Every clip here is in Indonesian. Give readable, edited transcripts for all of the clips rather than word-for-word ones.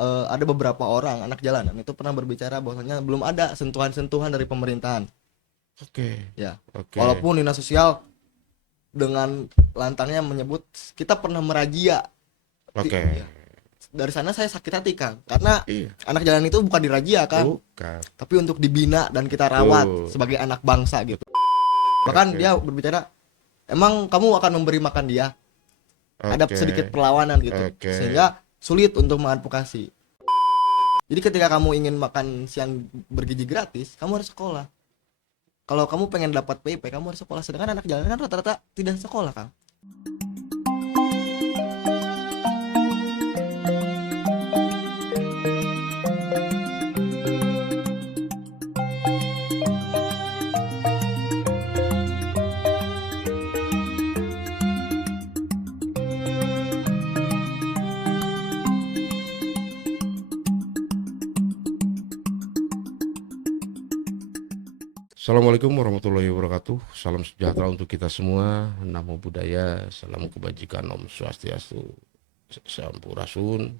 ada beberapa orang anak jalanan itu pernah berbicara bahwasanya belum ada sentuhan-sentuhan dari pemerintahan. Oke. Ya, Oke. walaupun dinas sosial dengan lantangnya menyebut kita pernah merazia. Oke. Ya, dari sana saya sakit hati Kang, karena Iya. anak jalanan itu bukan dirazia Kang, Bukan. tapi untuk dibina dan kita rawat Tuh. sebagai anak bangsa gitu. Bahkan Oke. dia berbicara, emang kamu akan memberi makan dia? Ada Oke. sedikit perlawanan gitu, Oke. sehingga sulit untuk mengadvokasi. Jadi ketika kamu ingin makan siang bergizi gratis, kamu harus sekolah. Kalau kamu pengen dapat PIP, kamu harus sekolah. Sedangkan anak jalanan kan rata-rata tidak sekolah, Kang. Assalamualaikum warahmatullahi wabarakatuh. Salam sejahtera untuk kita semua. Namo Buddhaya, salam kebajikan, Om Swastiastu, Sampurasun.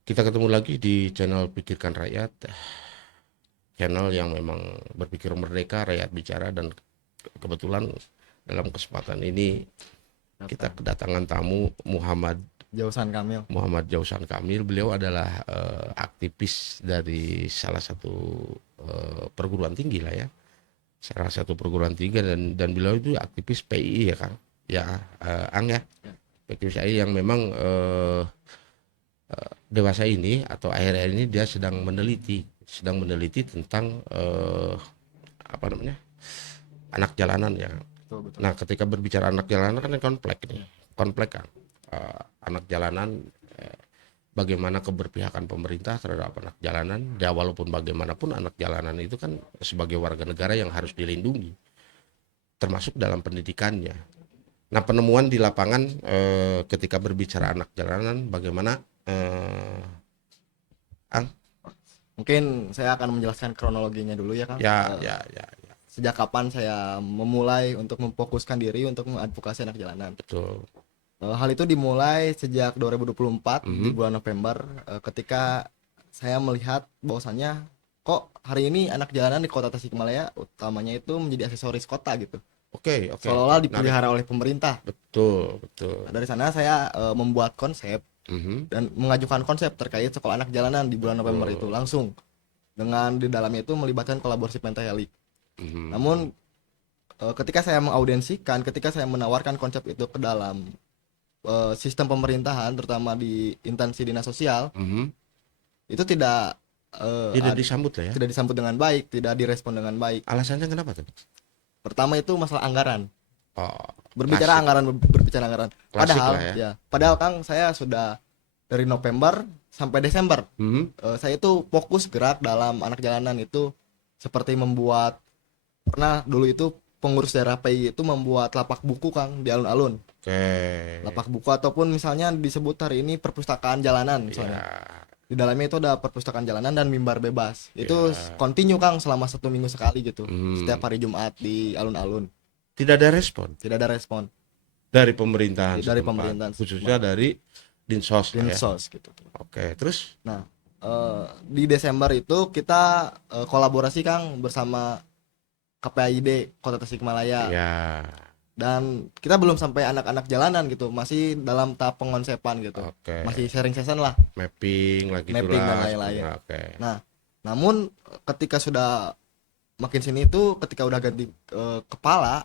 Kita ketemu lagi di channel Pikirkan Rakyat, channel yang memang berpikir merdeka, rakyat bicara, dan kebetulan dalam kesempatan ini kita kedatangan tamu Jausan Kamil. Muhammad Jausan Kamil. Beliau adalah aktivis dari salah satu perguruan tinggi lah ya, salah satu perguruan tinggi, dan beliau itu aktivis PII ya Kang, ya Ang ya, aktivis PII yang memang dewasa ini atau akhir-akhir ini dia sedang meneliti tentang apa namanya, anak jalanan ya. Betul, betul. Nah, ketika berbicara anak jalanan kan kompleks nih, kompleks kan. Anak jalanan, bagaimana keberpihakan pemerintah terhadap anak jalanan. Ya, walaupun bagaimanapun anak jalanan itu kan sebagai warga negara yang harus dilindungi, termasuk dalam pendidikannya. Nah, penemuan di lapangan ketika berbicara anak jalanan, bagaimana Ang? Mungkin saya akan menjelaskan kronologinya dulu ya, Kang. Ya, ya, ya, ya, Sejak kapan saya memulai untuk memfokuskan diri untuk mengadvokasi anak jalanan. betul. Hal itu dimulai sejak 2024 di Mhm. bulan November, ketika saya melihat bahwasannya kok hari ini anak jalanan di kota Tasikmalaya utamanya itu menjadi aksesoris kota gitu, Oke, oke, oke. seolah-olah Menarik. dipelihara oleh pemerintah. Betul, betul. Nah, dari sana saya membuat konsep Mhm. dan mengajukan konsep terkait sekolah anak jalanan di bulan November itu Betul. langsung, dengan di dalamnya itu melibatkan kolaborasi Pentahelix. Mhm. Namun ketika saya mengaudensikan, ketika saya menawarkan konsep itu ke dalam sistem pemerintahan, terutama di instansi dinas sosial, Mhm. itu tidak Tidak disambut lah ya. tidak disambut dengan baik, tidak direspon dengan baik. Alasannya kenapa tuh? Pertama itu masalah anggaran. Oh, Berbicara klasik, anggaran, berbicara anggaran. klasik Padahal lah ya. padahal Kang, saya sudah dari November sampai Desember, Mhm. saya itu fokus gerak dalam anak jalanan itu, seperti membuat, pernah dulu itu pengurus daerah PI itu membuat lapak buku Kang di alun-alun. Oke. Lapak buku ataupun misalnya disebut hari ini perpustakaan jalanan misalnya. Ya, Di dalamnya itu ada perpustakaan jalanan dan mimbar bebas. Itu ya. continue Kang selama 1 minggu sekali gitu. Hmm. Setiap hari Jumat di alun-alun. Tidak ada respon Tidak ada respon dari pemerintahan dari setempat, pemerintahan khususnya setempat. dari Dinsos lah ya. Dinsos gitu. Oke, terus? Nah, di Desember itu kita kolaborasi Kang bersama KPAID Kota Tasikmalaya, Ya, dan kita belum sampai anak-anak jalanan gitu, masih dalam tahap pengonsepan gitu, oke. masih sharing session lah, Mapping lagi mapping dan itulah. lain-lain. Oke. Nah, namun ketika sudah makin sini itu, ketika udah ganti kepala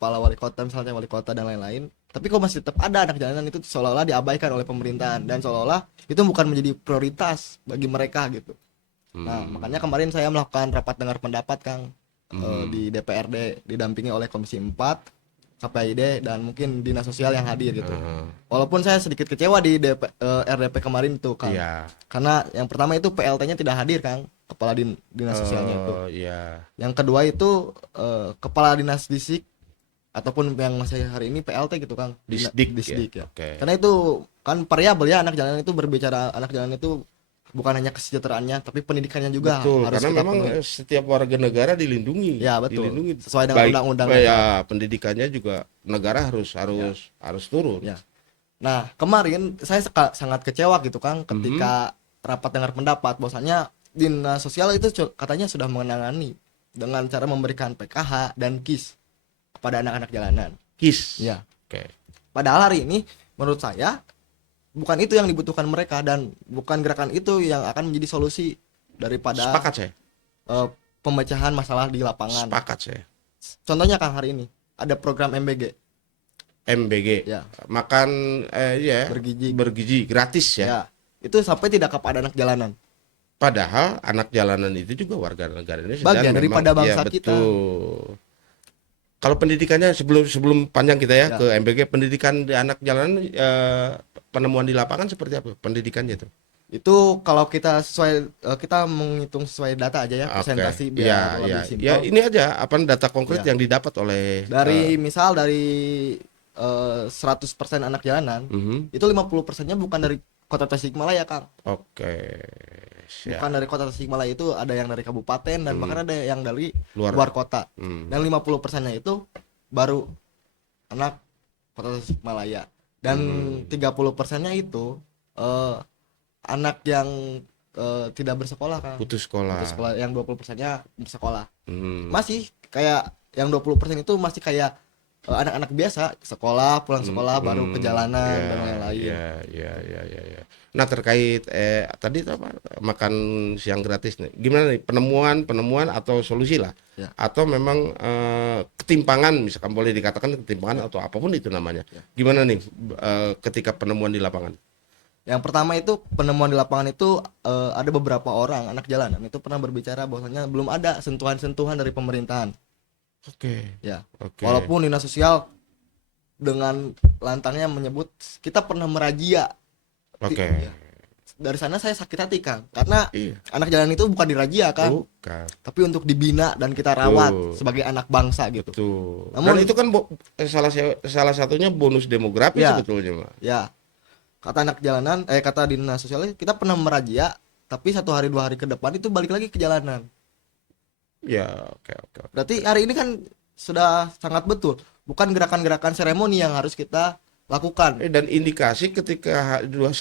wali kota misalnya, wali kota dan lain-lain, tapi kok masih tetap ada anak jalanan itu, seolah-olah diabaikan oleh pemerintahan dan seolah-olah itu bukan menjadi prioritas bagi mereka gitu. Nah, makanya kemarin saya melakukan rapat dengar pendapat Kang, di DPRD didampingi oleh Komisi 4, KPID, dan mungkin dinas sosial yang hadir gitu. Walaupun saya sedikit kecewa di RDP kemarin itu Kang, Iya. karena yang pertama itu PLT-nya tidak hadir Kang, kepala dinas sosialnya itu. Iya. Yang kedua itu kepala dinas disik ataupun yang masih hari ini PLT gitu Kang, Disdik ya. Oke. Karena itu kan variabel ya, anak jalanan itu, berbicara anak jalanan itu bukan hanya kesejahteraannya tapi pendidikannya juga Betul, harus karena kita memang penuhi. setiap warga negara dilindungi. Ya, betul. Dilindungi Sesuai dengan baik, undang-undang ya, negara. pendidikannya juga negara harus turun. Ya. Nah, kemarin saya sangat kecewa gitu Kang ketika rapat dengar pendapat bahwasanya dinas sosial itu katanya sudah menangani dengan cara memberikan PKH dan KIS kepada anak-anak jalanan. KIS. Ya. Oke. Padahal hari ini menurut saya bukan itu yang dibutuhkan mereka dan bukan gerakan itu yang akan menjadi solusi daripada Sepakat saya. pemecahan masalah di lapangan. Sepakat saya. Contohnya Kang hari ini ada program MBG. MBG. Ya. Makan ya, Bergizi. gratis ya. Ya. Itu sampai tidak kepada anak jalanan. Padahal anak jalanan itu juga warga negara Indonesia. Bagian dan daripada memang, bangsa ya, kita. Betul. Kalau pendidikannya sebelum panjang kita ya, ke MBG, pendidikan di anak jalanan penemuan di lapangan seperti apa pendidikannya itu? Itu kalau kita kita menghitung sesuai data aja ya, presentasi biar lebih simpel. Ya, ini aja apa data konkret yang didapat oleh dari misal dari 100% anak jalanan, itu 50%-nya bukan dari Kota Tasikmalaya, Kang. Oke. Bukan dari Kota Tasikmalaya, itu ada yang dari kabupaten dan bahkan ada yang dari luar kota. Dan 50%-nya itu baru anak Kota Tasikmalaya. Dan 30%-nya itu anak yang tidak bersekolah, Kang. Putus sekolah. Yang 20%-nya bersekolah. Masih kayak yang 20% itu masih kayak anak-anak biasa, sekolah, pulang sekolah, baru ke jalanan dan lain-lain. Ya. Nah, terkait tadi apa makan siang gratis nih. Gimana nih penemuan atau solusi lah? Ya. Atau memang ketimpangan, misalkan boleh dikatakan ketimpangan atau apapun itu namanya. Gimana nih ketika penemuan di lapangan? Yang pertama itu penemuan di lapangan itu ada beberapa orang anak jalanan itu pernah berbicara bahwasanya belum ada sentuhan-sentuhan dari pemerintahan. Oke. Ya. Oke. Walaupun dinas sosial dengan lantangnya menyebut kita pernah merazia. Oke. Ya. Dari sana saya sakit hati, Kang, karena anak jalanan itu bukan dirazia, Kang. Bukan. Tapi untuk dibina dan kita rawat sebagai anak bangsa gitu. Betul. Namun Dan itu kan salah satunya bonus demografi sebetulnya, Pak. Ya. Kata anak jalanan, kata dinas sosial kita pernah merazia, tapi 1 hari 2 hari ke depan itu balik lagi ke jalanan. Ya, oke. Berarti hari ini kan sudah sangat betul, bukan gerakan-gerakan seremoni yang harus kita lakukan. Dan indikasi ketika 1-2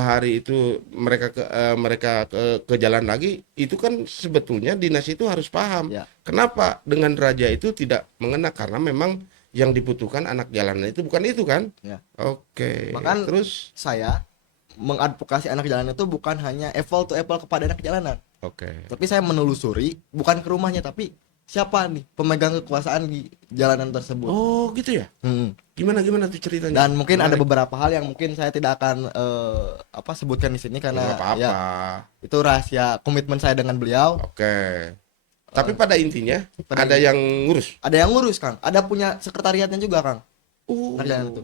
hari itu mereka ke jalan lagi, itu kan sebetulnya dinas itu harus paham. Ya. Kenapa dengan raja itu tidak mengena, karena memang yang dibutuhkan anak jalanan itu bukan itu kan? Ya. Oke. Bahkan terus saya mengadvokasi anak jalanan itu bukan hanya apple to apple kepada anak jalanan. Oke. Tapi saya menelusuri bukan ke rumahnya, tapi siapa nih pemegang kekuasaan di jalanan tersebut. Oh, gitu ya? Gimana tuh ceritanya? Dan mungkin ada beberapa hal yang mungkin saya tidak akan sebutkan di sini karena apa-apa. Itu rahasia komitmen saya dengan beliau. Oke. Tapi pada intinya ada yang ngurus. Ada yang ngurus, Kang. Ada punya sekretariatnya juga, Kang. Anak jalanan itu.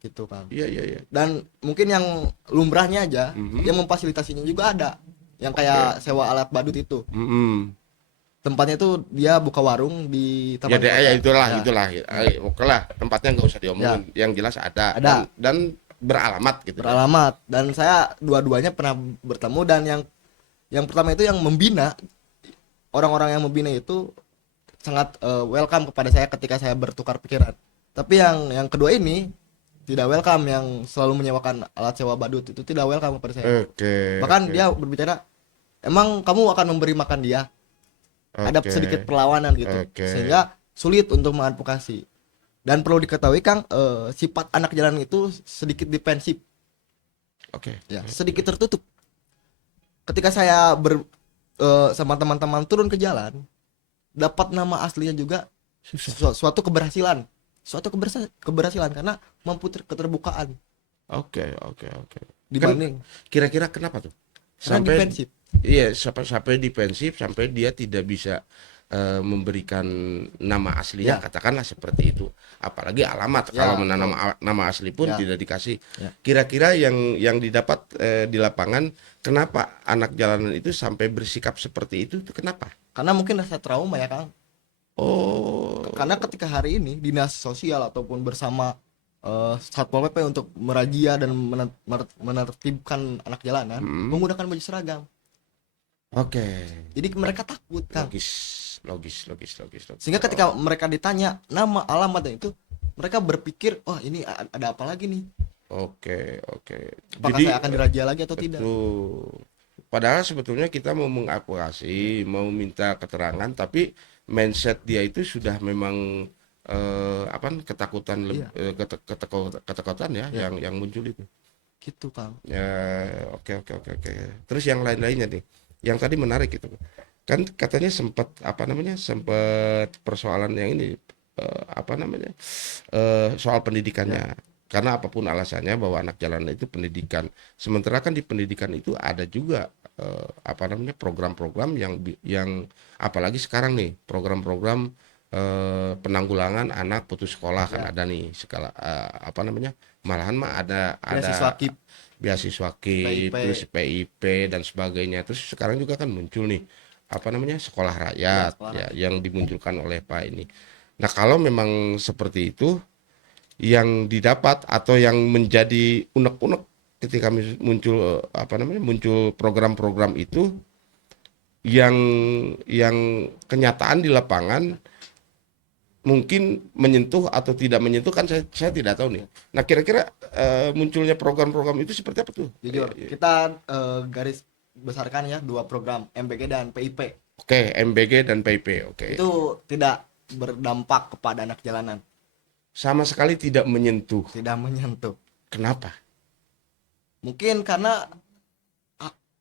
Gitu, Kang. Iya. Dan mungkin yang lumrahnya aja, yang memfasilitasinya juga ada. Yang kayak sewa alat badut itu. Tempatnya itu dia buka warung di tempat. Itulah. Oke lah, tempatnya nggak usah diomongin. Yang jelas ada. Dan beralamat gitu. Beralamat. Dan saya dua-duanya pernah bertemu, dan yang pertama itu yang membina, orang-orang yang membina itu sangat welcome kepada saya ketika saya bertukar pikiran. Tapi yang kedua ini tidak welcome, yang selalu menyewakan alat sewa badut itu tidak welcome kepada saya. Bahkan dia berbicara, emang kamu akan memberi makan dia? Ada sedikit perlawanan gitu. Sehingga sulit untuk mengadvokasi. Dan perlu diketahui, Kang, sifat anak jalanan itu sedikit defensif. Ya, sedikit tertutup. Ketika saya sama teman-teman turun ke jalan, dapat nama aslinya juga suatu keberhasilan. Keberhasilan karena mampu keterbukaan. Oke. Dibanding kira-kira kenapa tuh? Sampai defensif. Iya, sampai defensif, sampai dia tidak bisa memberikan nama aslinya, katakanlah seperti itu. Apalagi alamat, kalau menanam nama asli pun tidak dikasih. Kira-kira yang didapat di lapangan, kenapa anak jalanan itu sampai bersikap seperti itu kenapa? Karena mungkin rasa trauma ya, Kang. Karena ketika hari ini dinas sosial ataupun bersama Satpol PP untuk merazia dan menertibkan anak jalanan menggunakan baju seragam. Jadi mereka takut, Kang. Logis. Sehingga ketika mereka ditanya nama alamatnya itu, mereka berpikir, ini ada apa lagi nih? Oke. Apakah Jadi saya akan diraja lagi atau tidak? betul. Padahal sebetulnya kita mau mengadvokasi, mau minta keterangan, tapi mindset dia itu sudah memang apa ketakutan Iya, ketakutan ya ya, yang muncul itu. gitu Kang. Ya, oke. Terus yang lain-lainnya nih. Yang tadi menarik itu. Kan katanya sempat apa namanya? Sempat persoalan yang ini apa namanya? Soal Ya, pendidikannya. Karena apapun alasannya bahwa anak jalanan itu pendidikan. Sementara kan di pendidikan itu ada juga apa namanya? Program-program yang apalagi sekarang nih, program-program penanggulangan anak putus sekolah kan ya. ada nih skala apa namanya? Malahan mah ada Beasiswa KIP, beasiswa KIP, PIP, terus PIP dan sebagainya. Terus sekarang juga kan muncul nih apa namanya sekolah ya rakyat sekolah ya rakyat. yang dimunculkan oleh Pak ini. Nah kalau memang seperti itu yang didapat atau yang menjadi unek-unek ketika muncul apa namanya muncul program-program itu yang kenyataan di lapangan mungkin menyentuh atau tidak menyentuh kan saya tidak tahu nih. Nah kira-kira munculnya program-program itu seperti apa tuh? Jujur, kita garis besarkan ya dua program MBG dan PIP. Oke, MBG dan PIP, oke. Itu tidak berdampak kepada anak jalanan, Sama sekali tidak menyentuh. tidak menyentuh. Kenapa? Mungkin karena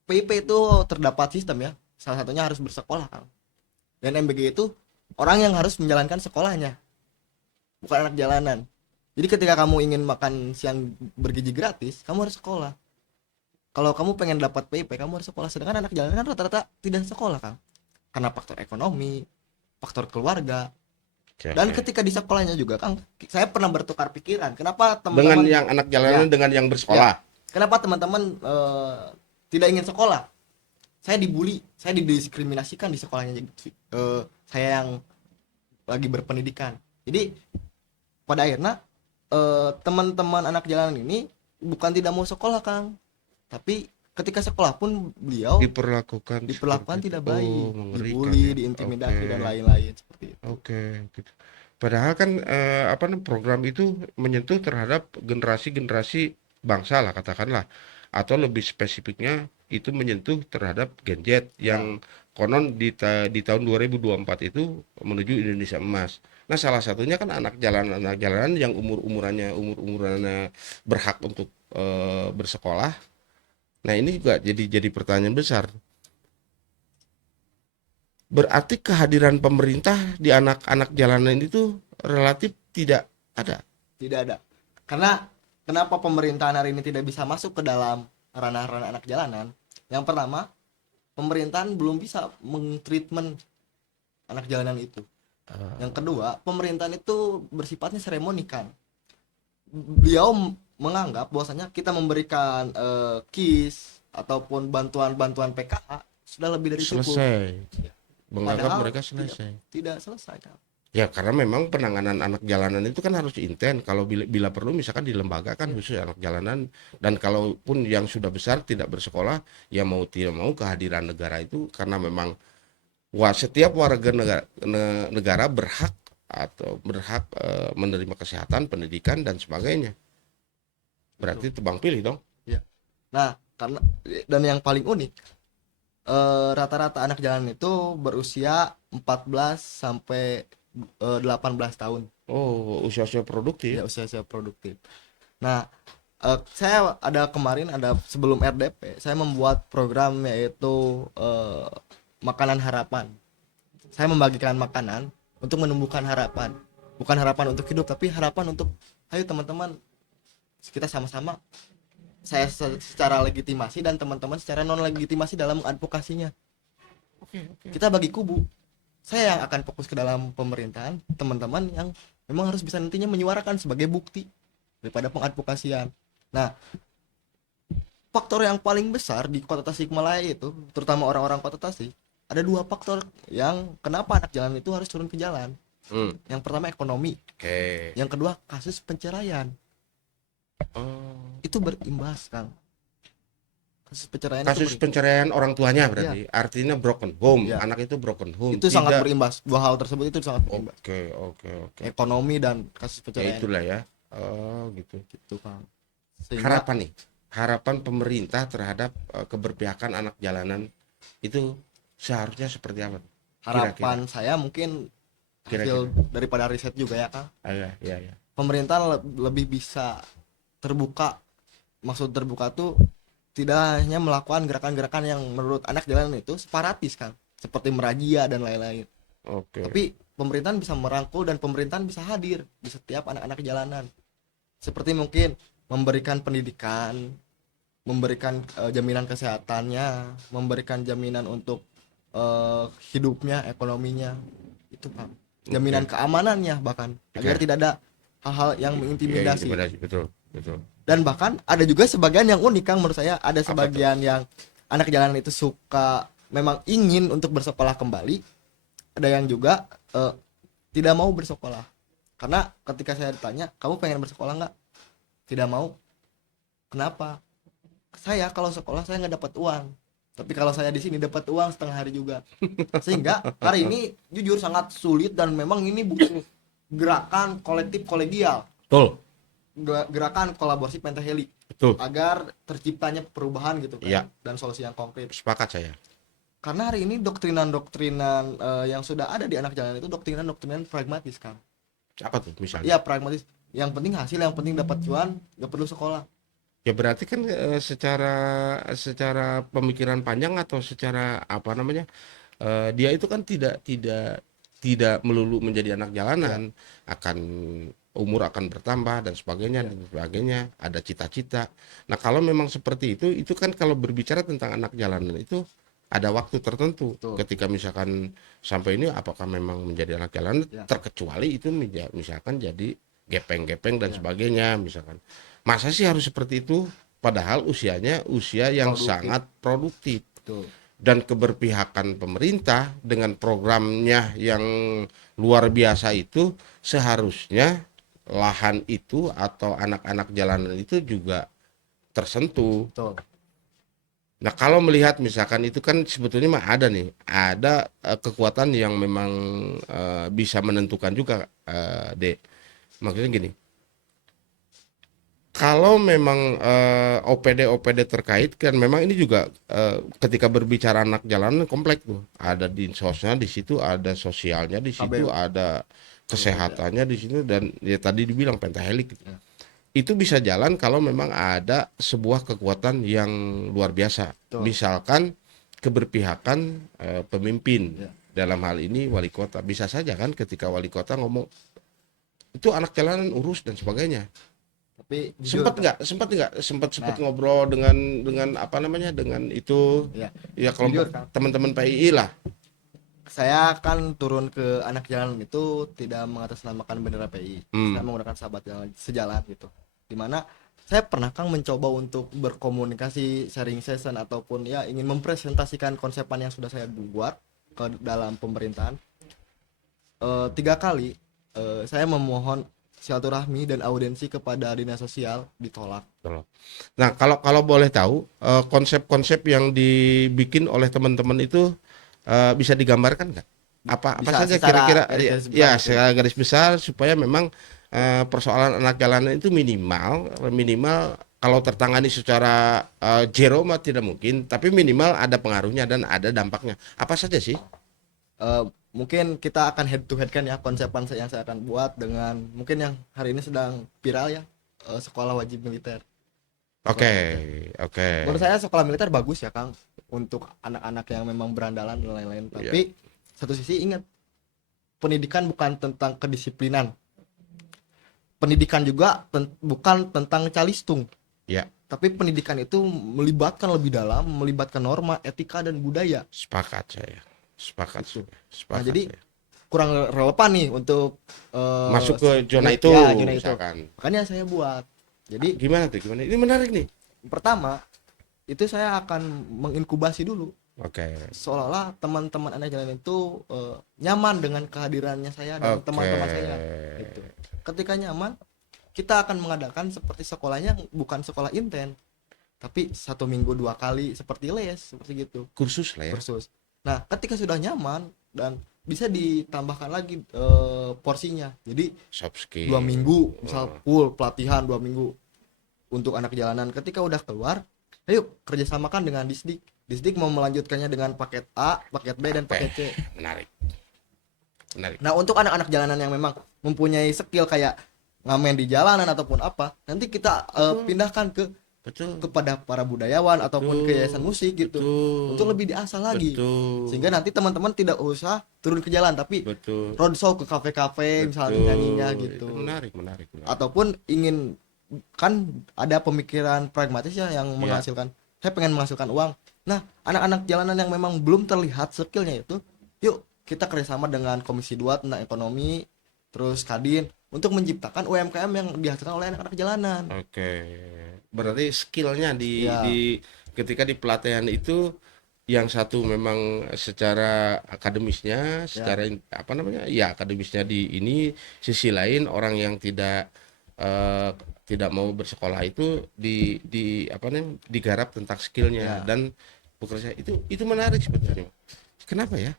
PIP itu terdapat sistem ya. Salah satunya harus bersekolah, Kang. Dan MBG itu orang yang harus menjalankan sekolahnya, bukan anak jalanan. Jadi ketika kamu ingin makan siang bergizi gratis, kamu harus sekolah. Kalau kamu pengen dapat PIP, kamu harus sekolah. Sedangkan anak jalanan kan rata-rata tidak sekolah, Kang. Karena faktor ekonomi, faktor keluarga. Oke, Dan oke. ketika di sekolahnya juga, Kang, saya pernah bertukar pikiran. Kenapa Dengan teman-teman yang anak ya, jalanan dengan yang ya, bersekolah. kenapa teman-teman tidak ingin sekolah? Saya dibully, saya didiskriminasikan di sekolahnya. Saya yang lagi berpendidikan. Jadi pada akhirnya teman-teman anak jalanan ini bukan tidak mau sekolah, Kang, tapi ketika sekolah pun beliau Diperlakukan diperlakukan seperti itu. tidak Oh, baik, mengerikan dibully, ya. Oke. diintimidasi dan lain-lain seperti itu. Oke, gitu. Padahal kan apa namanya program itu menyentuh terhadap generasi-generasi bangsa lah katakanlah, atau lebih spesifiknya itu menyentuh terhadap Gen Z Ya, yang konon di tahun 2024 itu menuju Indonesia Emas. Nah, salah satunya kan anak jalanan yang umur-umurannya berhak untuk bersekolah. Nah, ini juga jadi pertanyaan besar. Berarti kehadiran pemerintah di anak-anak jalanan itu relatif tidak ada. tidak ada. Karena kenapa pemerintahan hari ini tidak bisa masuk ke dalam ranah-ranah anak jalanan? Yang pertama, pemerintahan belum bisa mengtreatment anak jalanan itu. Yang kedua, pemerintahan itu bersifatnya seremonikan. Beliau menganggap bahwasanya kita memberikan KIS ataupun bantuan-bantuan PKH sudah lebih dari cukup. Selesai. Menganggap Padahal mereka tidak selesai. tidak selesai, Kang. Ya karena memang penanganan anak jalanan itu kan harus intens. Kalau bila perlu misalkan di lembaga kan Ya, khusus anak jalanan dan kalaupun yang sudah besar tidak bersekolah ya mau tidak mau kehadiran negara itu karena memang setiap warga negara berhak atau berhak menerima kesehatan, pendidikan dan sebagainya. betul. Berarti tebang pilih dong. Ya. Nah, karena dan yang paling unik, rata-rata anak jalanan itu berusia 14 sampai 18 tahun. Oh, usia-usia produktif. Ya, usia-usia produktif. Nah, saya ada kemarin ada sebelum RDP, saya membuat program yaitu makanan harapan. Saya membagikan makanan untuk menumbuhkan harapan. Bukan harapan untuk hidup, tapi harapan untuk ayo teman-teman kita sama-sama saya secara legitimasi dan teman-teman secara non legitimasi dalam advokasinya. Oke, oke. Kita bagi kubu. Saya yang akan fokus ke dalam pemerintahan, teman-teman yang memang harus bisa nantinya menyuarakan sebagai bukti daripada pengadvokasian. Nah, faktor yang paling besar di kota Tasikmalaya itu, terutama orang-orang kota Tasik, ada dua faktor yang kenapa anak jalan itu harus turun ke jalan. Hmm, Yang pertama ekonomi, oke. yang kedua kasus penceraian. Oh, Itu berimbas, Kang. Kasus penceraian itu kasus penceraian orang tuanya ya, berarti. Artinya broken home. ya, Anak itu broken home. itu sangat Tidak. berimbas. Dua hal tersebut itu sangat berimbas. Oke. Ekonomi dan kasus Ya penceraian itulah ya. Oh, gitu. itu, Kang. Sehingga harapan pemerintah terhadap keberpihakan anak jalanan itu seharusnya seperti apa? harapan saya mungkin Kira-kira. hasil daripada riset juga ya Kang. Ya. Pemerintah lebih bisa terbuka. Maksud terbuka tuh tidak hanya melakukan gerakan-gerakan yang menurut anak jalanan itu separatis kan, seperti merazia dan lain-lain. Oke. Tapi pemerintahan bisa merangkul dan pemerintahan bisa hadir di setiap anak-anak jalanan. Seperti mungkin memberikan pendidikan, memberikan jaminan kesehatannya, memberikan jaminan untuk hidupnya, ekonominya, itu Pak. Jaminan keamanannya bahkan agar tidak ada hal-hal yang mengintimidasi. Betul, betul. Dan bahkan ada juga sebagian yang unik Kang, menurut saya ada sebagian yang anak jalanan itu suka memang ingin untuk bersekolah kembali, ada yang juga tidak mau bersekolah. Karena ketika saya ditanya, kamu pengen bersekolah nggak? Tidak mau. Kenapa? Saya kalau sekolah saya nggak dapat uang, tapi kalau saya di sini dapat uang setengah hari juga. Sehingga hari ini jujur sangat sulit dan memang ini bukan gerakan kolektif kolegial, Betul. gerakan kolaborasi pentaheli Betul. agar terciptanya perubahan gitu kan, Iya. dan solusi yang konkret. Sepakat saya. Karena hari ini doktrinan-doktrinan yang sudah ada di anak jalanan itu doktrinan-doktrinan pragmatis kan. Apa tuh misalnya? Iya, pragmatis. Yang penting hasil, yang penting dapat cuan, nggak perlu sekolah. Ya berarti kan secara pemikiran panjang atau secara apa namanya, dia itu kan tidak melulu menjadi anak jalanan, akan umur akan bertambah dan sebagainya, ada cita-cita. Nah kalau memang seperti itu kan kalau berbicara tentang anak jalanan itu ada waktu tertentu. Betul. Ketika misalkan sampai ini apakah memang menjadi anak jalanan, Ya. terkecuali itu misalkan jadi gepeng-gepeng dan sebagainya misalkan. Masa sih harus seperti itu? Padahal usianya usia yang Produktif. sangat produktif. Betul. Dan keberpihakan pemerintah dengan programnya yang luar biasa itu, seharusnya lahan itu atau anak-anak jalanan itu juga tersentuh. Betul. Nah kalau melihat misalkan itu kan sebetulnya mah ada kekuatan yang memang bisa menentukan juga, Dek. Maksudnya gini, kalau memang OPD terkait kan memang ini juga ketika berbicara anak jalanan kompleks tuh. Ada dinsosnya di situ, ada sosialnya di situ, KBU. ada kesehatannya di situ, dan ya tadi dibilang pentahelik gitu. Ya. Itu bisa jalan kalau memang ada sebuah kekuatan yang luar biasa. Betul. Misalkan keberpihakan pemimpin. Ya. Dalam hal ini wali kota. Bisa saja kan ketika wali kota ngomong itu anak jalanan urus dan sebagainya. Tapi jujur, sempat Nah. ngobrol dengan apa namanya, dengan itu ya, ya kalau Jujur, Kang. teman-teman PII lah. saya kan turun ke anak jalanan itu tidak mengatasnamakan bendera PI. Saya menggunakan sahabat sejalan gitu. Dimana saya pernah Kang mencoba untuk berkomunikasi, sharing session ataupun ya ingin mempresentasikan konsepan yang sudah saya buat ke dalam pemerintahan. 3 kali saya memohon silaturahmi dan audiensi kepada dinas sosial, ditolak. Nah kalau boleh tahu konsep-konsep yang dibikin oleh teman-teman itu bisa digambarkan nggak? Apa Bisa saja secara kira-kira garis besar ya gitu. secara garis besar supaya memang persoalan anak jalanan itu minimal kalau tertangani secara zero mah tidak mungkin, tapi minimal ada pengaruhnya dan ada dampaknya. Apa saja sih? Mungkin kita akan head to head kan ya konsepan yang saya akan buat dengan mungkin yang hari ini sedang viral ya, sekolah wajib militer. Oke. Menurut saya sekolah militer bagus ya Kang untuk anak-anak yang memang berandalan dan lain-lain. Tapi satu sisi ingat, pendidikan bukan tentang kedisiplinan. Pendidikan juga bukan tentang calistung. Ya. Tapi pendidikan itu melibatkan lebih dalam, melibatkan norma, etika dan budaya. Sepakat saya. Sepakat. Nah, jadi saya. kurang relevan nih untuk Masuk ke zona itu, zona misalkan. Makanya saya buat. Jadi Gimana? Ini menarik nih. pertama itu saya akan menginkubasi dulu. Oke. Seolah-olah teman-teman anak jalan itu nyaman dengan kehadirannya saya dan teman-teman saya. Gitu. Ketika nyaman, kita akan mengadakan seperti sekolahnya bukan sekolah inten, tapi 1 minggu 2 kali seperti les, seperti gitu. Kursus lah ya. Kursus. Nah, ketika sudah nyaman dan bisa ditambahkan lagi porsinya. Jadi Soft skill. 2 minggu misal full pelatihan 2 minggu. untuk anak jalanan ketika udah keluar, ayo kerjasamakan dengan Disdik. Disdik mau melanjutkannya dengan paket A, paket B, dan paket C. Menarik. Nah, untuk anak-anak jalanan yang memang mempunyai skill kayak ngamen di jalanan ataupun apa, nanti kita pindahkan Betul. kepada para budayawan ataupun ke yayasan musik gitu. Betul. Untuk lebih diasah lagi. Betul. Sehingga nanti teman-teman tidak usah turun ke jalan tapi Betul. roadshow ke kafe-kafe misalnya nyanyinya gitu. Itu menarik. Ataupun ingin, kan ada pemikiran pragmatis ya yang menghasilkan, saya pengen menghasilkan uang. Nah, anak-anak jalanan yang memang belum terlihat skillnya itu, yuk kita kerjasama dengan Komisi 2 tentang ekonomi, terus Kadin, untuk menciptakan UMKM yang dihasilkan oleh anak-anak jalanan. Oke. Berarti skillnya Ya. ketika di pelatihan itu yang satu memang secara akademisnya, secara apa namanya? Ya, akademisnya di ini, sisi lain orang yang tidak mau bersekolah itu di apa namanya? Digarap tentang skillnya dan bekerja itu menarik sebetulnya. Kenapa ya?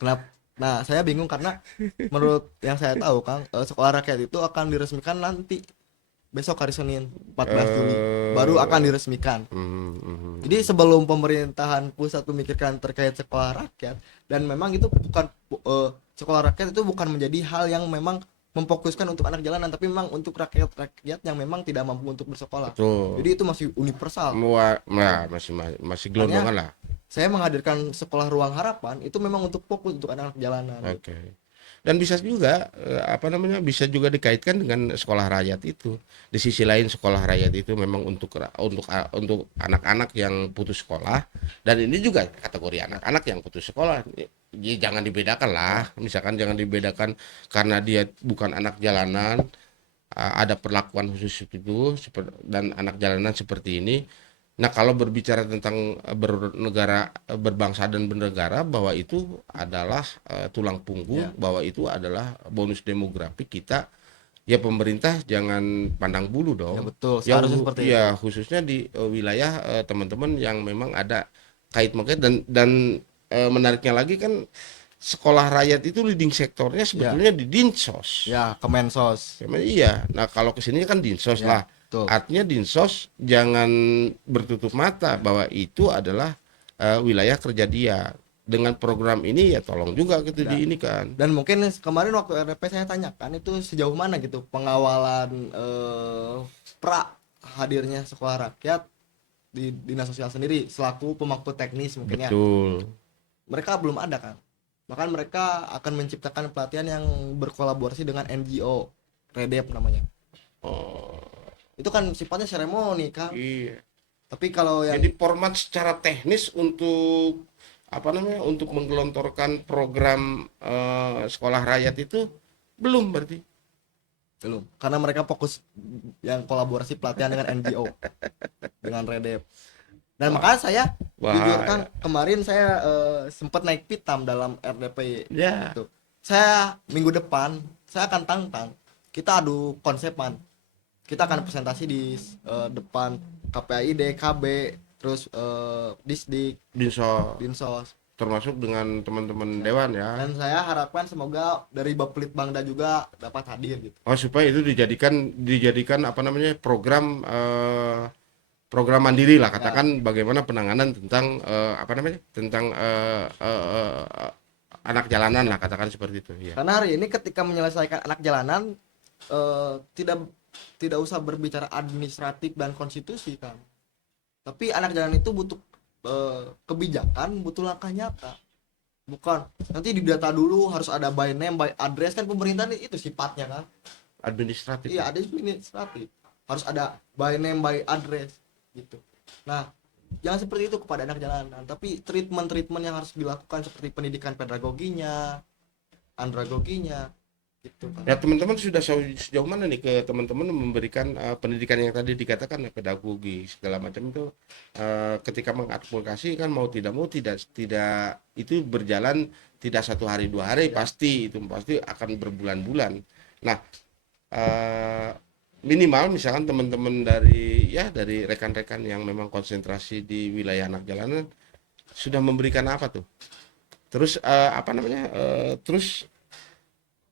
Kenapa? Nah, saya bingung karena menurut yang saya tahu, Kang, sekolah rakyat itu akan diresmikan nanti besok hari Senin 14 Juli baru akan diresmikan. Jadi sebelum pemerintahan pusat memikirkan terkait sekolah rakyat, dan memang itu bukan sekolah rakyat itu bukan menjadi hal yang memang memfokuskan untuk anak jalanan, tapi memang untuk rakyat yang memang tidak mampu untuk bersekolah. Betul. Jadi itu masih universal. Masih gelondongan lah. Saya menghadirkan sekolah ruang harapan itu memang untuk fokus untuk anak-anak jalanan. Oke. Dan bisa juga bisa juga dikaitkan dengan sekolah rakyat itu. Di sisi lain sekolah rakyat itu memang untuk anak-anak yang putus sekolah, dan ini juga kategori anak-anak yang putus sekolah. Ya, jangan dibedakan lah. Misalkan jangan dibedakan karena dia bukan anak jalanan, ada perlakuan khusus itu dan anak jalanan seperti ini. Nah, kalau berbicara tentang bernegara, berbangsa dan bernegara, bahwa itu adalah tulang punggung, bahwa itu adalah bonus demografi kita, ya pemerintah jangan pandang bulu dong. Ya betul, seharusnya seperti itu. Ya khususnya di wilayah teman-teman yang memang ada kait-mengkait dan menariknya lagi kan sekolah rakyat itu leading sektornya sebetulnya di Dinsos. Ya, Kemensos. Iya. Nah, kalau kesini kan Dinsos lah. Betul. Artinya Dinsos jangan bertutup mata bahwa itu adalah wilayah kerja dia. Dengan program ini ya tolong juga gitu diinikan. Dan mungkin kemarin waktu RDP saya tanyakan itu sejauh mana gitu pengawalan hadirnya sekolah rakyat di dinas sosial sendiri selaku pemangku teknis mungkin. Betul. Mereka belum ada kan. Bahkan mereka akan menciptakan pelatihan yang berkolaborasi dengan NGO, REDEP namanya. Itu kan sifatnya seremoni, Kang. Iya. Tapi kalau yang Jadi format secara teknis untuk apa namanya? Untuk menggelontorkan program sekolah rakyat itu belum berarti. belum, karena mereka fokus yang kolaborasi pelatihan dengan NGO, dengan REDEP. Dan makanya saya jujur kan kemarin saya sempat naik pitam dalam RDP. Ya. Gitu. Saya minggu depan saya akan tantang kita adu konsepan. Kita akan presentasi di depan KPAID, KB, terus Disdik, Dinsos, termasuk dengan teman-teman dewan ya. dan saya harapkan semoga dari Bapelitbangda juga dapat hadir gitu. Supaya itu dijadikan apa namanya program mandiri lah, katakan bagaimana penanganan tentang apa namanya tentang anak jalanan lah, katakan seperti itu ya. Karena hari ini ketika menyelesaikan anak jalanan tidak usah berbicara administratif dan konstitusi kan, tapi anak jalanan itu butuh kebijakan, butuh langkah nyata, bukan nanti didata dulu harus ada by name by address, kan pemerintah itu sifatnya kan Administratif. iya, ada administratif, harus ada by name by address gitu. Nah, jangan seperti itu kepada anak jalanan, tapi treatment yang harus dilakukan seperti pendidikan pedagoginya, andragoginya gitu kan. Ya, teman-teman sudah sejauh mana nih ke teman-teman memberikan pendidikan yang tadi dikatakan pedagogi segala macam itu, ketika mengadvokasi kan mau tidak itu berjalan tidak 1 hari 2 hari, pasti akan berbulan-bulan. Nah, minimal misalkan teman-teman dari rekan-rekan yang memang konsentrasi di wilayah anak jalanan sudah memberikan apa tuh? Terus terus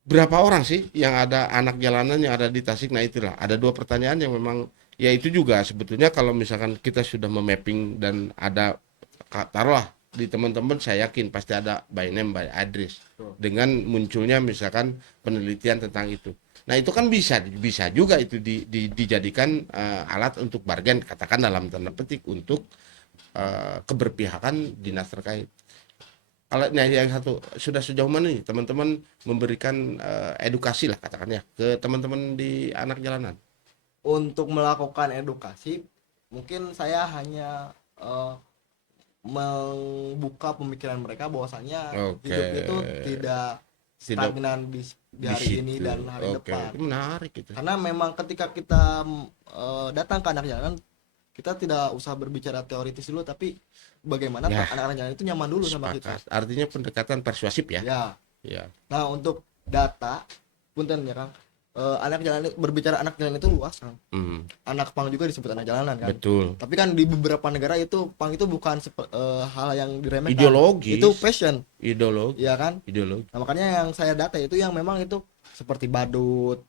berapa orang sih yang ada anak jalanan yang ada di Tasik? Nah, itulah ada 2 pertanyaan yang memang Ya itu juga sebetulnya kalau misalkan kita sudah memapping dan ada taruhlah di teman-teman, saya yakin pasti ada by name by address dengan munculnya misalkan penelitian tentang itu. Nah itu kan bisa bisa juga itu dijadikan alat untuk bargain, katakan dalam tanda petik untuk keberpihakan dinas terkait. Kalau nah yang satu sudah sejauh mana nih teman-teman memberikan edukasi lah katakan ya ke teman-teman di anak jalanan. Untuk melakukan edukasi mungkin saya hanya membuka pemikiran mereka bahwasanya Oke. hidup itu tidak Tidak stagnan di di hari ini situ. dan hari Oke, depan. itu menarik itu. Karena memang ketika kita datang ke anak jalanan, kita tidak usah berbicara teoritis dulu, tapi bagaimana Ya, anak-anak jalanan itu nyaman dulu sama kita. sepakat. Artinya pendekatan persuasif ya. Ya. Ya. Nah, untuk data, punten ya Kang. Anak jalanan, berbicara anak jalanan itu luas Kang. Hmm, Anak pang juga disebut anak jalanan kan. betul. Tapi kan di beberapa negara itu pang itu bukan hal yang diremehkan. Ideologis. Itu passion, Ideologi. ya kan? Ideologi. Nah, makanya yang saya data itu yang memang itu seperti badut,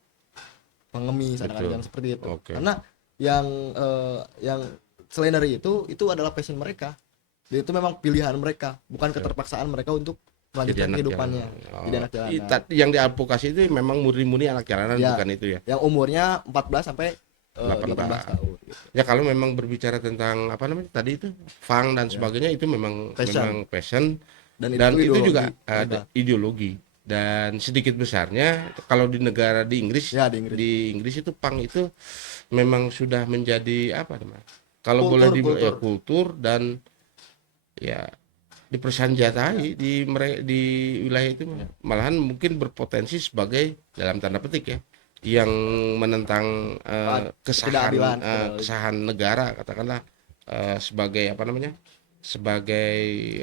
pengemis, Betul. anak-anak yang seperti itu. Oke. Karena yang selain dari itu adalah passion mereka. Jadi itu memang pilihan mereka, bukan keterpaksaan mereka untuk melanjutkan kehidupannya. Jadi anak jalanan. Yang diadvokasi itu memang murni-murni anak jalanan, Ya, bukan itu ya. yang umurnya 14 sampai 18 tahun. Gitu. Ya kalau memang berbicara tentang apa namanya tadi itu fang dan sebagainya itu memang passion dan itu juga ada ideologi. Dan sedikit besarnya kalau di negara di Inggris, Ya, di Inggris. di Inggris itu pang itu memang sudah menjadi apa namanya? Kalau Kultur, boleh dibilang ya kultur. kultur dan ya dipersenjatai di wilayah itu malahan mungkin berpotensi sebagai dalam tanda petik ya yang menentang ketidakadilan, kesahan negara katakanlah sebagai apa namanya sebagai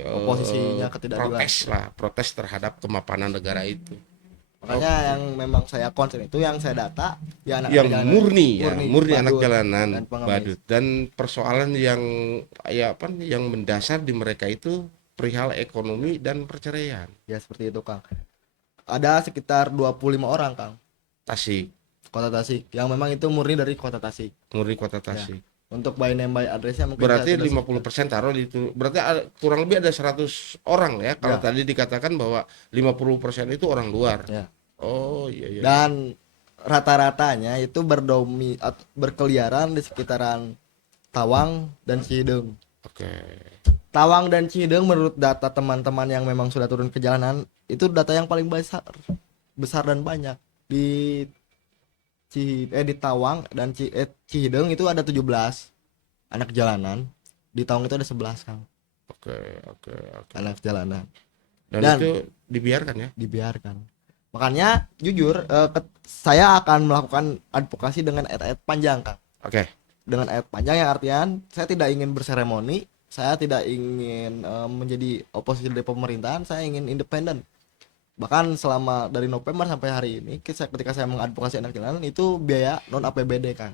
oposisinya ketidakadilan. protes terhadap kemapanan negara itu. Makanya yang memang saya concern itu yang saya data ya anak Yang jalanan. murni anak badut, jalanan dan pengemis. badut dan persoalan yang ya apa yang mendasar di mereka itu perihal ekonomi dan perceraian. Ya seperti itu Kang. Ada sekitar 25 orang Kang, Tasik, kota Tasik, yang memang itu murni dari kota Tasik. murni kota Tasik. Untuk by name by addressnya mungkin Berarti saya sudah 50% taruh di itu. Berarti kurang lebih ada 100 orang ya. Kalau Ya. tadi dikatakan bahwa 50% itu orang luar. Ya. Oh iya iya. Dan rata-ratanya itu berkeliaran di sekitaran Tawang dan Cihideung. Oke. Tawang dan Cihideung menurut data teman-teman yang memang sudah turun ke jalanan itu data yang paling besar dan banyak di di Tawang dan Cihideung itu ada 17 anak jalanan. Di Tawang itu ada 11 Kang, Oke, oke, oke. anak jalanan. Dan itu dibiarkan ya. Dibiarkan. Makanya jujur saya akan melakukan advokasi dengan ayat-ayat panjang Kang. Oke. Dengan ayat panjang yang artian saya tidak ingin berseremoni, saya tidak ingin menjadi oposisi dari pemerintahan, saya ingin independen. Bahkan selama dari November sampai hari ini ketika saya mengadvokasi anak jalanan itu biaya non APBD kan.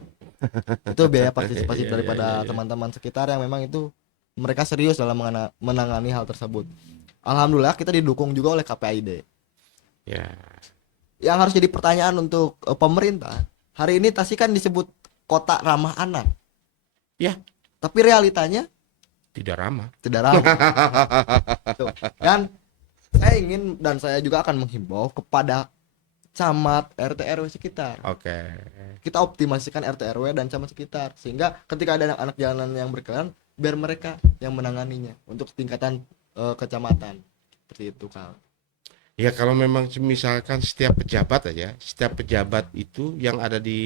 Itu biaya partisipasi Iya, daripada iya. teman-teman sekitar yang memang itu mereka serius dalam menangani hal tersebut. Alhamdulillah kita didukung juga oleh KPID. Ya. Yang harus jadi pertanyaan untuk pemerintah, hari ini Tasik kan disebut kota ramah anak. Ya. Tapi realitanya Tidak ramah. tidak ramah. Tuh. Dan saya ingin dan saya juga akan menghimbau kepada camat RT RW sekitar. Oke. Kita optimasikan RT RW dan camat sekitar sehingga ketika ada anak-anak jalanan yang berkeliaran biar mereka yang menanganinya untuk tingkatan kecamatan. Seperti itu, Kang. Ya kalau memang misalkan setiap pejabat itu yang ada di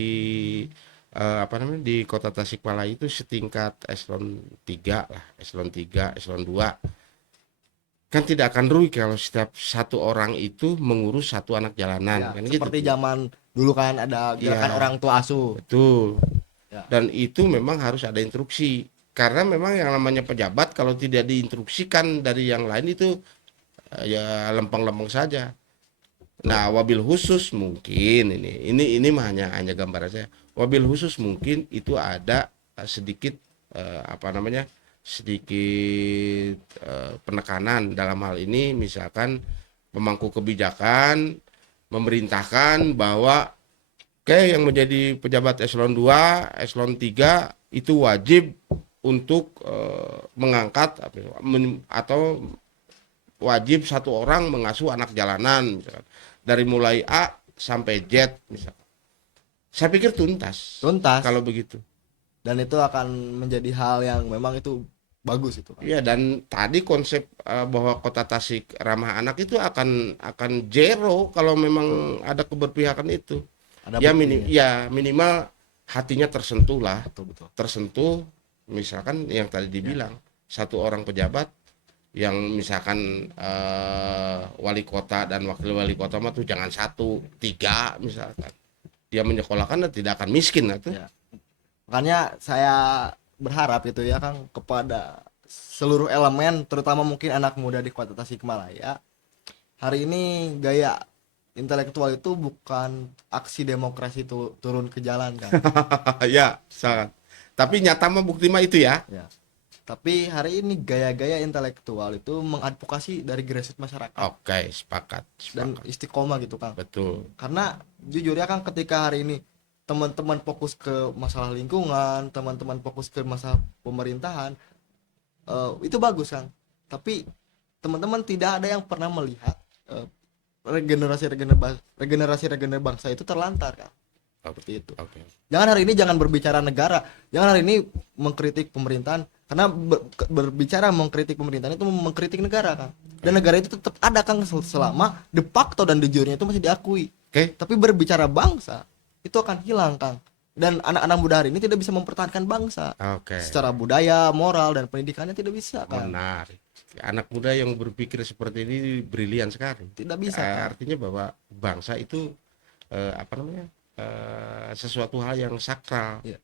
apa namanya di Kota Tasikmalaya itu setingkat eselon 3 lah, eselon 3, eselon 2. Kan tidak akan rugi kalau setiap satu orang itu mengurus satu anak jalanan Ya, kan seperti gitu. zaman dulu kan ada gerakan Ya. orang tua asuh. Betul. Ya. Dan itu memang harus ada instruksi. Karena memang yang namanya pejabat kalau tidak diinstruksikan dari yang lain itu ya lempeng-lempeng saja. Nah, wabil khusus mungkin ini mah hanya gambaran saya. Wabil khusus mungkin itu ada sedikit apa namanya? Sedikit penekanan dalam hal ini misalkan pemangku kebijakan memerintahkan bahwa Oke, yang menjadi pejabat eselon 2, eselon 3 itu wajib untuk mengangkat atau wajib satu orang mengasuh anak jalanan misalkan. Dari mulai A sampai Z misalkan. Saya pikir tuntas Tuntas. kalau begitu. Dan itu akan menjadi hal yang memang itu bagus itu, Kang. Iya, dan tadi konsep bahwa Kota Tasik ramah anak itu akan zero kalau memang ada keberpihakan itu. Ada Ya buktinya. minimal hatinya tersentuh lah, Betul, betul. tersentuh. Misalkan yang tadi dibilang satu orang pejabat yang misalkan wali kota dan wakil wali kota mah tuh jangan satu, tiga misalkan. Dia menyekolahkan dan tidak akan miskin atau. Ya. Makanya saya berharap itu ya Kang kepada seluruh elemen terutama mungkin anak muda di Kota Tasikmalaya. Hari ini gaya intelektual itu bukan aksi demokrasi turun ke jalan kan. Ya, sangat. Tapi nyata mah bukti mah itu ya. Ya. Tapi hari ini gaya-gaya intelektual itu mengadvokasi dari grassroots masyarakat Oke, sepakat, dan sepakat. istiqomah gitu Kang. Betul. Karena jujur ya Kang ketika hari ini teman-teman fokus ke masalah lingkungan, teman-teman fokus ke masalah pemerintahan, itu bagus Kang. Tapi teman-teman tidak ada yang pernah melihat regenerasi bangsa itu terlantar Kang. Seperti itu. Oke. Jangan hari ini jangan berbicara negara, jangan hari ini mengkritik pemerintahan karena berbicara mengkritik pemerintahan itu mengkritik negara Kang. Dan negara itu tetap ada Kang selama de facto dan de jure itu masih diakui. Oke. Tapi berbicara bangsa itu akan hilang Kang. Dan anak-anak muda hari ini tidak bisa mempertahankan bangsa. Oke. Secara budaya, moral dan pendidikannya tidak bisa Kang. Menarik. Anak muda yang berpikir seperti ini brilian sekali. Tidak bisa Kang. Artinya bahwa bangsa itu apa namanya? Sesuatu hal yang sakral. Ya.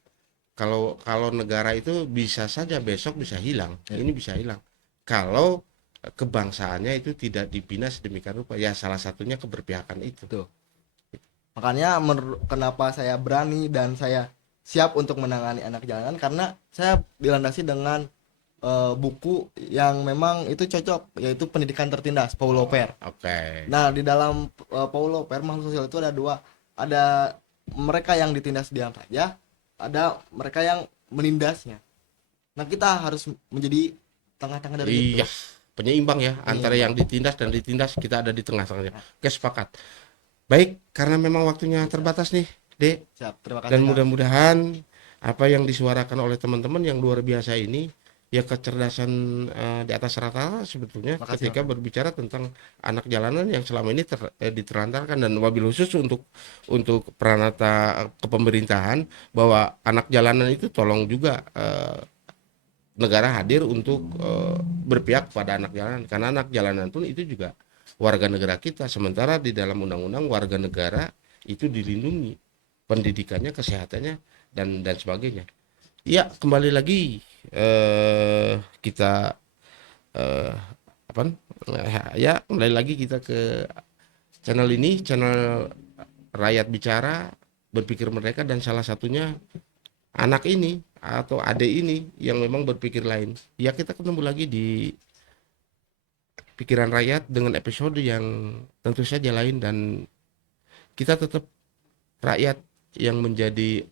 Kalau negara itu bisa saja besok bisa hilang. Ya. Ini bisa hilang. Kalau kebangsaannya itu tidak dibina sedemikian rupa, ya salah satunya keberpihakan itu. Tuh. Makanya kenapa saya berani dan saya siap untuk menangani anak jalanan karena saya dilandasi dengan buku yang memang itu cocok, yaitu Pendidikan Tertindas Paulo Per. Oke. Nah, di dalam Paulo Per makhluk sosial itu ada dua, ada mereka yang ditindas diam saja, ada mereka yang menindasnya. Nah, kita harus menjadi tengah-tengah dari itu. Iya, penyeimbang ya antara yang ditindas dan ditindas, kita ada di tengah-tengahnya. Oke, sepakat. Baik, karena memang waktunya terbatas nih, Dek. Siap, terima kasih Dan Kang. mudah-mudahan apa yang disuarakan oleh teman-teman yang luar biasa ini ya kecerdasan di atas rata sebetulnya Makasih, ketika berbicara tentang anak jalanan yang selama ini ditelantarkan, dan wabil khusus untuk peranata kepemerintahan bahwa anak jalanan itu tolong juga negara hadir untuk berpihak pada anak jalanan, karena anak jalanan pun itu juga warga negara kita, sementara di dalam undang-undang warga negara itu dilindungi pendidikannya, kesehatannya dan sebagainya. Ya, kembali lagi kita apa ya kembali lagi kita ke channel ini, channel Rakyat Bicara, Berpikir Merdeka, dan salah satunya anak ini atau adik ini yang memang berpikir lain. Ya, kita ketemu lagi di Pikiran Rakyat dengan episode yang tentu saja lain, dan kita tetap rakyat yang menjadi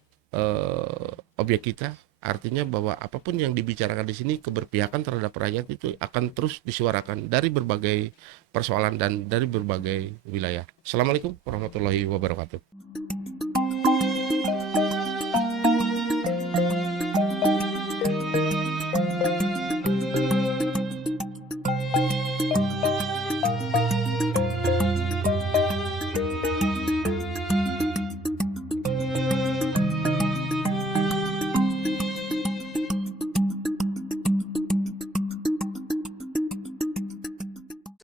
objek kita. Artinya bahwa apapun yang dibicarakan di sini, keberpihakan terhadap rakyat itu akan terus disuarakan dari berbagai persoalan dan dari berbagai wilayah. Assalamualaikum warahmatullahi wabarakatuh.